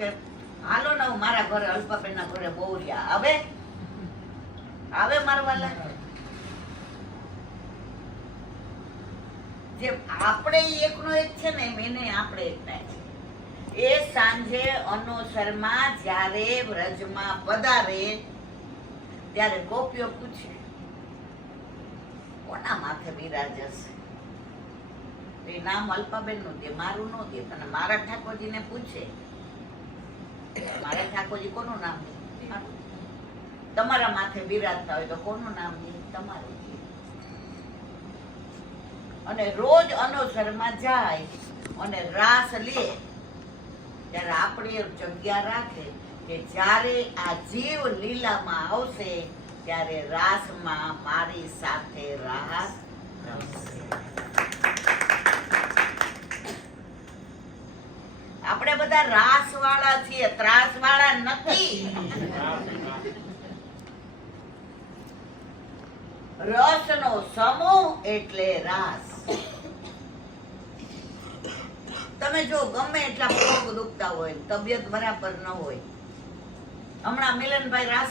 કે હાલો ને હું મારા ઘરે અલ્પાબેનના ઘરે બહુ રહ્યા આવે મારા વાલા. જે આપણે એકનો એક છે ને એને આપણે એકના છે. એ સાંજે અનોસરમાં જ્યારે વ્રજમાં પધારે ત્યારે ગોપીઓ પૂછે કોના માથે બિરાજે છે? એ નામ અલ્પાબેન નું દે, મારું નો દે. અને મારા ઠાકોરજીને પૂછે મારા ઠાકોરજી કોનું નામ દે? તમારા માથે બિરાજતા હોય તો કોનું નામ દે? તમારું દે. અને રોજ અનોસરમાં જાય અને રાસ લે ત્યારે આપણે જગ્યા રાખે કે જ્યારે આ જીવ લીલામાં આવશે ત્યારે રાસમાં મારી સાથે રાસ રમશે. આપણે બધા રાસ વાળા છીએ, ત્રાસ વાળા નથી. રસનો સમૂહ એટલે રાસ. તમે જો ગમે એટલા પગ દુખતા હોય, તબિયત બરાબર ન હોય, હમણાં મિલનભાઈ રાસ